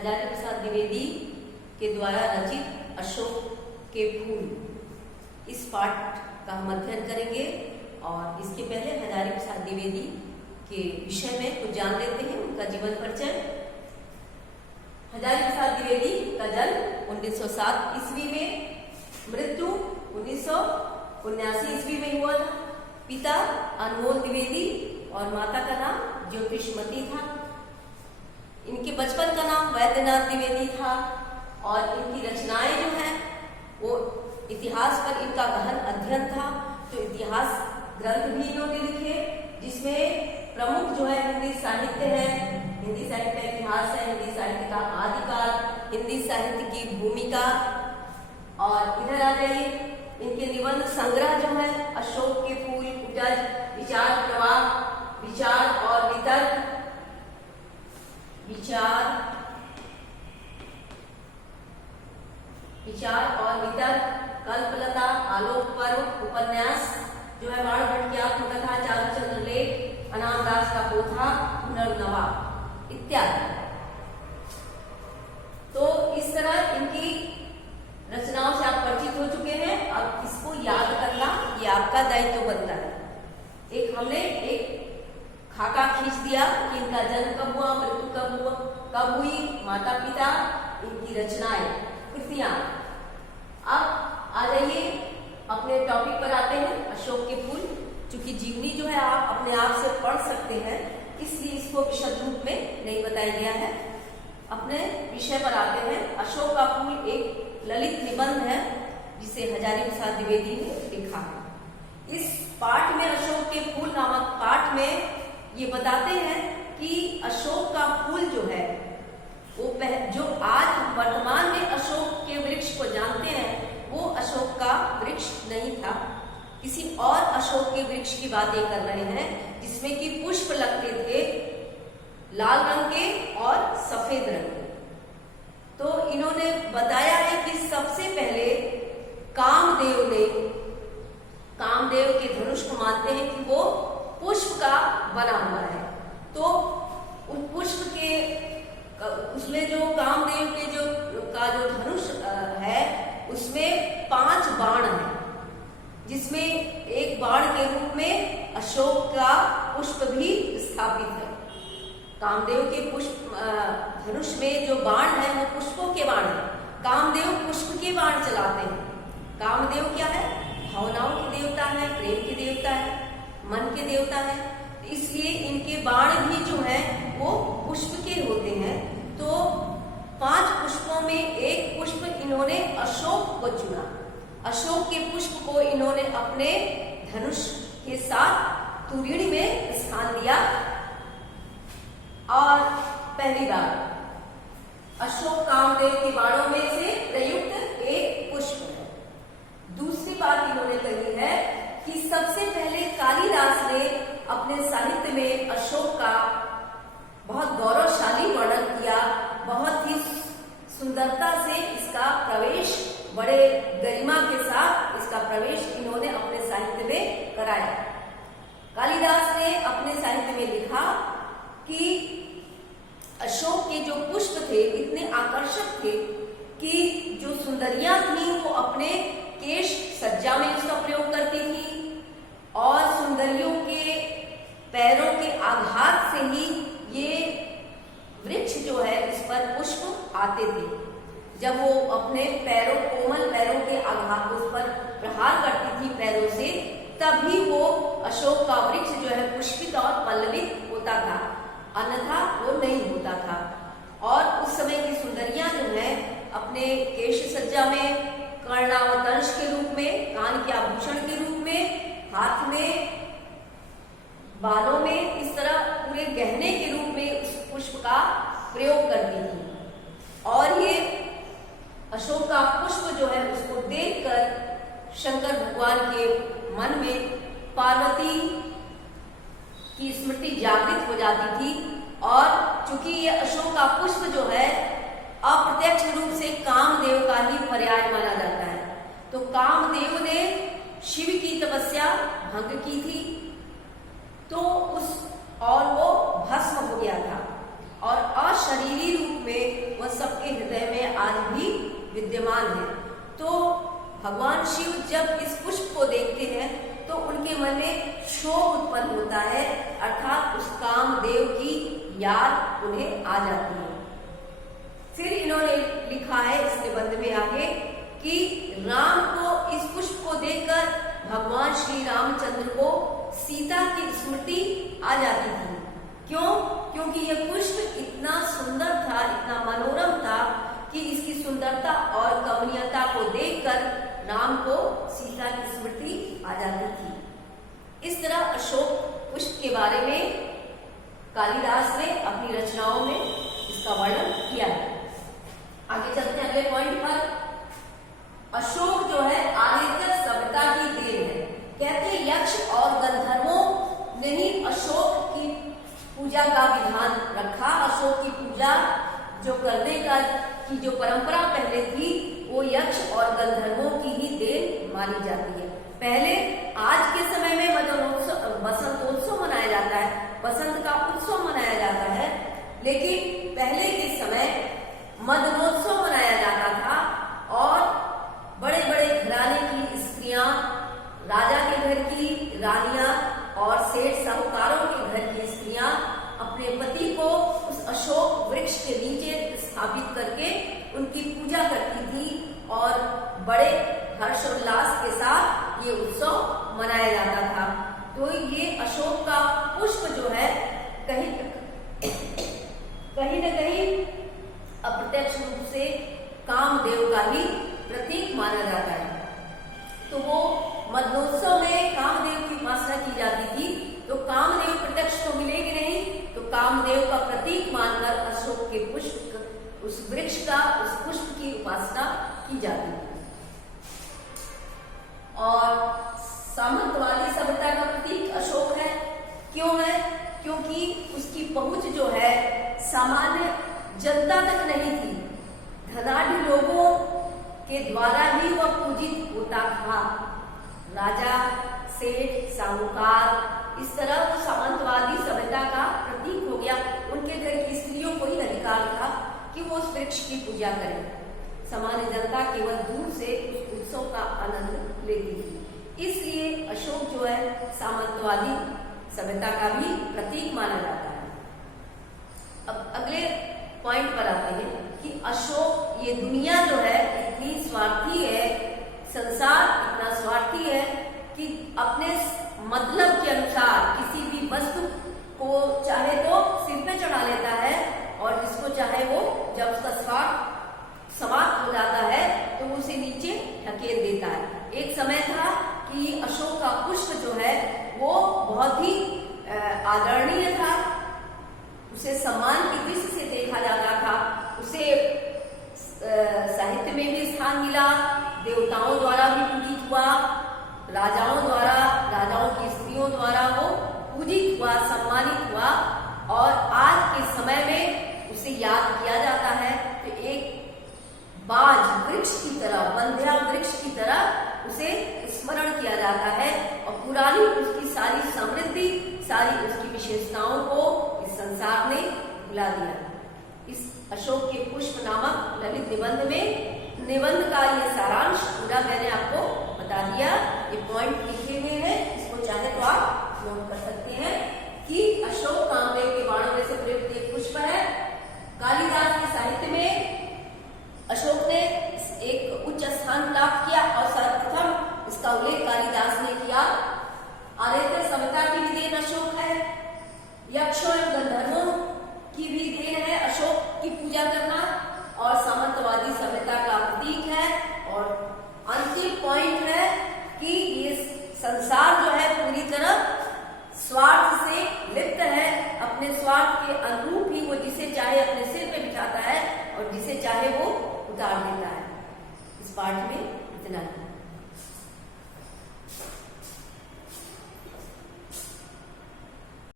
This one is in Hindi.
हजारी प्रसाद द्विवेदी के द्वारा रचित अशोक के फूल इस पाठ का हम अध्ययन करेंगे। और इसके पहले हजारी प्रसाद द्विवेदी के विषय में कुछ जान लेते हैं, उनका जीवन परिचय। हजारी प्रसाद द्विवेदी का जन्म 1907 ईस्वी में, मृत्यु 1979 ईस्वी में हुआ था। पिता अनमोल द्विवेदी और माता का नाम ज्योतिषमती था। इनके बचपन का नाम वैद्यनाथ द्विवेदी था और इनकी रचनाएं जो हैं वो इतिहास पर इनका गहन अध्ययन था। तो इतिहास ग्रंथ भी इन्होंने लिखे, जिसमें प्रमुख जो है हिंदी साहित्य है, हिंदी साहित्य का इतिहास है, हिंदी साहित्य का आदिकाल, हिंदी साहित्य की भूमिका। और इधर आ जाइए, इनके निबंध संग्रह जो है अशोक के फूल, उपज, विचार प्रवाह, विचार और वितर्क, विचार और वितर्क, कल्पलता, आलोक पर्व, उपन्यास जो है बाणभट्ट की आत्मकथा, चारुचंद्र लेख, अनाम दास का पोथा, पुनर्नवा इत्यादि। तो इस तरह इनकी रचनाओं से आप परिचित हो चुके हैं। अब इसको याद करना ये आपका दायित्व बनता है। एक हमने एक खाका खींच दिया कि इनका जन्म कब हुआ, मृत्यु कब हुई, माता पिता, इनकी रचनाएं, कृतियां। अब आ जाइए अपने टॉपिक पर आते हैं, अशोक के फूल। चूंकि जीवनी जो है आप अपने आप से पढ़ सकते हैं, इसलिए इसको विशद रूप में नहीं बताया गया है। अपने विषय पर आते हैं। अशोक का फूल एक ललित निबंध है जिसे हजारी प्रसाद द्विवेदी ने लिखा है। इस पाठ में, अशोक के फूल नामक पाठ में, ये बताते हैं कि अशोक का फूल जो है वो जो आज वर्तमान में अशोक के वृक्ष को जानते हैं वो अशोक का वृक्ष नहीं था। किसी और अशोक के वृक्ष की बातें कर रहे हैं जिसमें कि पुष्प लगते थे लाल रंग के और सफेद रंग के। तो इन्होंने बताया है कि सबसे पहले कामदेव के धनुष को मानते हैं कि वो पुष्प का बना हुआ है। तो उन पुष्प के उसमें जो कामदेव के जो धनुष है उसमें 5 बाण हैं, जिसमें एक बाण के रूप में अशोक का पुष्प भी स्थापित है। कामदेव के पुष्प धनुष में जो बाण है वो पुष्पों के बाण है। कामदेव पुष्प के बाण चलाते हैं। कामदेव क्या है? भावनाओं के देवता है, प्रेम के देवता है, मन के देवता है। इसलिए इनके बाण भी जो है वो पुष्प के होते हैं। तो 5 पुष्पों में एक पुष्प इन्होंने अशोक को चुना। अशोक के पुष्प को इन्होंने अपने धनुष के साथ तुरीणी में स्थान दिया। और पहली बार अशोक कामदेव के बाणों में से प्रयुक्त एक पुष्प है। दूसरी बात इन्होंने कही है कि सबसे पहले कालिदास ने अपने साहित्य में अशोक का बहुत गौरवशाली वर्णन किया। बहुत ही सुंदरता से इसका प्रवेश, बड़े गरिमा के साथ इसका प्रवेश इन्होंने अपने साहित्य में कराया। कालिदास ने अपने साहित्य में लिखा कि अशोक के जो पुष्प थे इतने आकर्षक थे कि जो सुंदरियां थी वो अपने केश सज्जा में उसका प्रयोग करती थी और सुंदरियों के पैरों के आघात से ही ये वृक्ष जो है इस पर पुष्प आते थे। जब वो अपने पैरों, कोमल पैरों के आघात उस पर प्रहार करती थी पैरों से, तभी वो अशोक का वृक्ष जो है पुष्पित और पल्लवित होता था, अन्यथा वो नहीं होता था। और उस समय की सुंदरियां जो है अपने केश सज्जा में कर्णावतंश के रूप में, कान के आभूषण के रूप में, हाथ में, बालों में, इस तरह पूरे गहने के रूप में उस पुष्प का प्रयोग करती थी। और ये अशोक का पुष्प जो है उसको देखकर शंकर भगवान के मन में पार्वती की स्मृति जागृत हो जाती थी। और चूंकि ये अशोक का पुष्प जो है अप्रत्यक्ष रूप से कामदेव का ही पर्याय माना जाता है, तो कामदेव ने शिव की तपस्या भंग की थी तो वो भस्म हो गया था और अशरीरी रूप में वह सबके हृदय में आज भी विद्यमान है। तो भगवान शिव जब इस पुष्प को देखते हैं तो उनके मन में शोक उत्पन्न होता है, अर्थात उस कामदेव की याद उन्हें आ जाती है। फिर इन्होंने लिखा है इस निबंध में आगे कि राम को इस पुष्प को देखकर भगवान श्री रामचंद्र को सीता की स्मृति आ जाती थी। क्यों? क्योंकि यह पुष्प इतना सुंदर था, इतना मनोरम था कि इसकी सुंदरता और कमनीयता को देखकर राम को सीता की स्मृति आ जाती थी। इस तरह अशोक पुष्प के बारे में कालिदास ने अपनी रचनाओं में इसका वर्णन किया है। आगे चलते हैं अगले पॉइंट पर। अशोक जो है आर्येतर सभ्यता की देन है। कहते यक्ष और गंधर्वों ने ही अशोक की पूजा का विधान रखा। अशोक की पूजा जो करने की जो परंपरा पहले थी वो यक्ष और गंधर्वों की ही देन मानी जाती है। पहले आज के समय में बसंतोत्सव मनाया जाता है, बसंत का उत्सव मनाया जाता है, लेकिन पहले के समय मदनोत्सव मनाया जाता था और बड़े बड़े घराने की स्त्रियां, राजा के घर की रानियां और सेठ साहूकारों के घर की स्त्रियां अपने पति को उस अशोक वृक्ष के नीचे स्थापित करके उनकी पूजा करती थी और बड़े हर्षोल्लास के साथ ये उत्सव मनाया जाता था। तो ये अशोक का पुष्प जो है कहीं न कहीं अप्रत्यक्ष रूप से कामदेव का ही प्रतीक माना जाता है। तो वो मदनोत्सव में कामदेव की उपासना की जाती थी, तो कामदेव प्रत्यक्ष तो मिलेंगे नहीं, तो कामदेव का प्रतीक मानकर अशोक के पुष्प, उस वृक्ष का, उस पुष्प की उपासना की जाती है। और सामंतवादी सभ्यता का प्रतीक अशोक है। क्यों है? क्योंकि उसकी पहुंच जो है सामान्य जनता तक नहीं थी, धनाढ़ लोगों के द्वारा ही वह पूजित होता था। राजा, सेठ, साहूकार, इस तरह वो सामंतवादी सभ्यता का प्रतीक हो गया। उनके घर की स्त्रियों को ही अधिकार था कि वो उस वृक्ष की पूजा करें। सामान्य जनता केवल दूर से उस उत्सव का आनंद लेती थी। इसलिए अशोक जो है सामंतवादी सभ्यता का भी प्रतीक माना जाता है। अब अगले पॉइंट पर आते हैं कि अशोक, ये दुनिया जो है इतनी स्वार्थी है, संसार इतना स्वार्थी है कि अपने मतलब के अनुसार किसी भी वस्तु को चाहे तो सिर पे चढ़ा लेता है और जिसको चाहे वो जब उसका स्वार्थ समाप्त हो जाता है तो उसे नीचे ढकेल देता है। एक समय था कि अशोक का पुष्प जो है वो बहुत ही आदरणीय था, उसे सम्मान की दृष्टि से देखा जाता था, उसे साहित्य में भी स्थान मिला, देवताओं द्वारा भी पूजित हुआ, राजाओं द्वारा, राजाओं की स्त्रियों द्वारा वो पूजित हुआ, सम्मानित हुआ। और आज के समय में उसे याद किया जाता है तो एक बाज वृक्ष की तरह, बंध्या वृक्ष की तरह उसे स्मरण किया जाता है और पुरानी उसकी सारी समृद्धि, सारी उसकी विशेषताओं को इस संसार ने भुला दिया। इस अशोक के पुष्प नामक ललित निबंध में निबंध का ये सारांश पूरा मैंने आपको बता दिया। ये पॉइंट लिखे हुए हैं, इसको चाहे तो आप नोट कर सकते हैं कि अशोक कामदेव के बाणों में से प्रयुक्त एक पुष्प है। कालिदास के साहित्य में अशोक ने एक उच्च स्थान प्राप्त किया और सर्वप्रथम इसका उल्लेख कालिदास ने किया। आर्येतर सभ्यता की भी देन अशोक है, यक्षों एवं गंधर्वों की भी देन है अशोक की पूजा करना, और सामंतवादी सभ्यता का प्रतीक है। और अंतिम पॉइंट है कि ये संसार जो है पूरी तरह स्वार्थ से लिप्त है, अपने स्वार्थ के अनुरूप ही वो जिसे चाहे अपने सिर पे बिठाता है और जिसे चाहे वो उतार देता है। इस पाठ